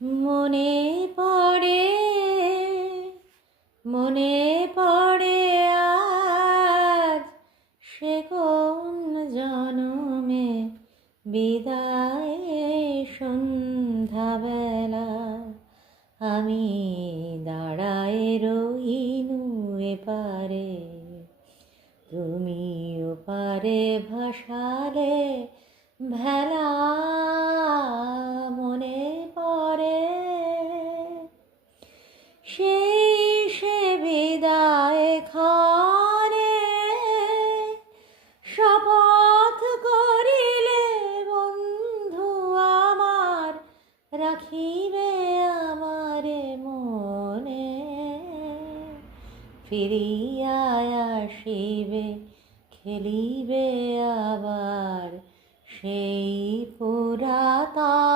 মনে পড়ে মনে পড়ে আজ সে কোন জনমে বিদায় সন্ধ্যাবেলা আমি দাঁড়ায় রইনু এপারে তুমি ওপারে ভাসালে ভেলা মনে পড়ে সেই সে বিদায় ক্ষণে শপথ করিলে বন্ধু আমার রাখিবে আমারে মনে ফিরিয়া আসিবে খেলিবে আবার সেই পুরাতন